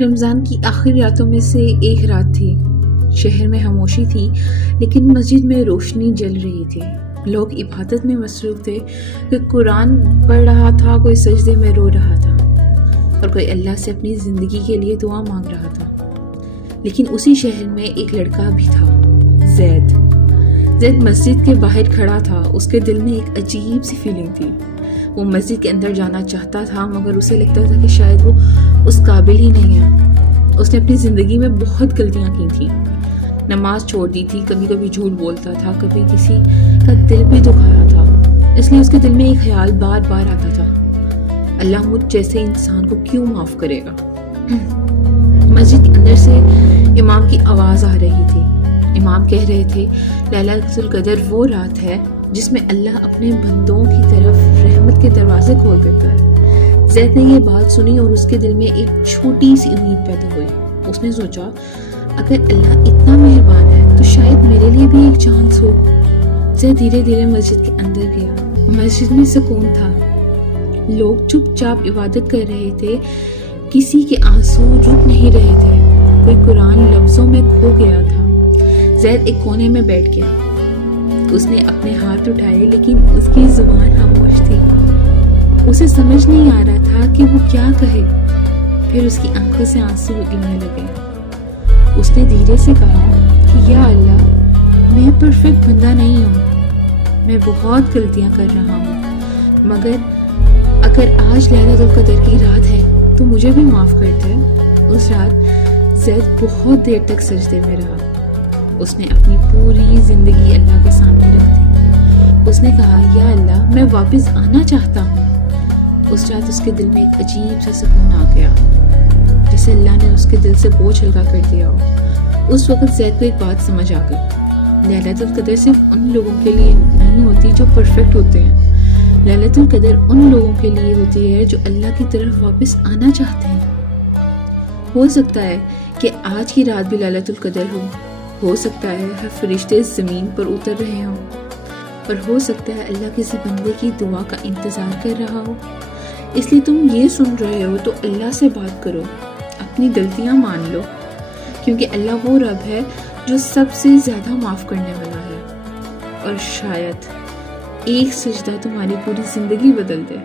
رمضان کی آخری راتوں میں سے ایک رات تھی۔ شہر میں خاموشی تھی لیکن مسجد میں روشنی جل رہی تھی۔ لوگ عبادت میں مصروف تھے، کوئی قرآن پڑھ رہا تھا، کوئی سجدے میں رو رہا تھا اور کوئی اللہ سے اپنی زندگی کے لیے دعا مانگ رہا تھا۔ لیکن اسی شہر میں ایک لڑکا بھی تھا، زید مسجد کے باہر کھڑا تھا۔ اس کے دل میں ایک عجیب سی فیلنگ تھی۔ وہ مسجد کے اندر جانا چاہتا تھا مگر اسے لگتا تھا کہ شاید وہ اس قابل ہی نہیں ہے۔ اس نے اپنی زندگی میں بہت غلطیاں کی تھیں، نماز چھوڑ دی تھی، کبھی کبھی جھوٹ بولتا تھا، کبھی کسی کا دل بھی دکھایا تھا۔ اس لیے اس کے دل میں ایک خیال بار بار آتا تھا، اللہ مجھ جیسے انسان کو کیوں معاف کرے گا۔ مسجد کے اندر سے امام کی آواز آ رہی تھی۔ امام کہہ رہے تھے، لیلۃ القدر وہ رات ہے جس میں اللہ اپنے بندوں کی طرف رحمت کے دروازے کھول دیتا ہے۔ زید نے یہ بات سنی اور اس کے دل میں ایک چھوٹی سی امید پیدا ہوئی۔ اس نے سوچا، اگر اللہ اتنا مہربان ہے تو شاید میرے لیے بھی ایک چانس ہو۔ زید دھیرے دھیرے مسجد کے اندر گیا۔ مسجد میں سکون تھا، لوگ چپ چاپ عبادت کر رہے تھے، کسی کے آنسو رک نہیں رہے تھے، کوئی قرآن لفظوں میں کھو گیا تھا۔ زید ایک کونے میں بیٹھ گیا۔ اس نے اپنے ہاتھ اٹھائے لیکن اس کی زبان خاموش تھی۔ اسے سمجھ نہیں آ رہا تھا کہ وہ کیا کہے۔ پھر اس کی آنکھوں سے آنسو گرنے لگے۔ اس نے دھیرے سے کہا کہ یا اللہ، میں پرفیکٹ بندہ نہیں ہوں، میں بہت غلطیاں کر رہا ہوں، مگر اگر آج لیلۃ القدر کی رات ہے تو مجھے بھی معاف کر دے۔ اس رات زید بہت دیر تک سجدے میں رہا۔ اس نے اپنی پوری زندگی اللہ کے سامنے رکھ دی۔ اس نے کہا، یا اللہ، میں واپس آنا چاہتا ہوں۔ اس رات اس کے دل میں ایک عجیب سا سکون آ گیا، جیسے اللہ نے اس کے دل سے بوجھ ہلکا کر دیا ہو۔ اس وقت زید کو ایک بات سمجھ آ گئی، لیلۃ القدر صرف ان لوگوں کے لیے نہیں ہوتی جو پرفیکٹ ہوتے ہیں، لیلۃ القدر ان لوگوں کے لیے ہوتی ہے جو اللہ کی طرف واپس آنا چاہتے ہیں۔ ہو سکتا ہے کہ آج کی رات بھی لیلۃ القدر ہو سکتا ہے ہر فرشتے زمین پر اتر رہے ہوں، اور ہو سکتا ہے اللہ کسی بندے کی دعا کا انتظار کر رہا ہو۔ اس لیے تم یہ سن رہے ہو تو اللہ سے بات کرو، اپنی غلطیاں مان لو، کیونکہ اللہ وہ رب ہے جو سب سے زیادہ معاف کرنے والا ہے، اور شاید ایک سجدہ تمہاری پوری زندگی بدل دے۔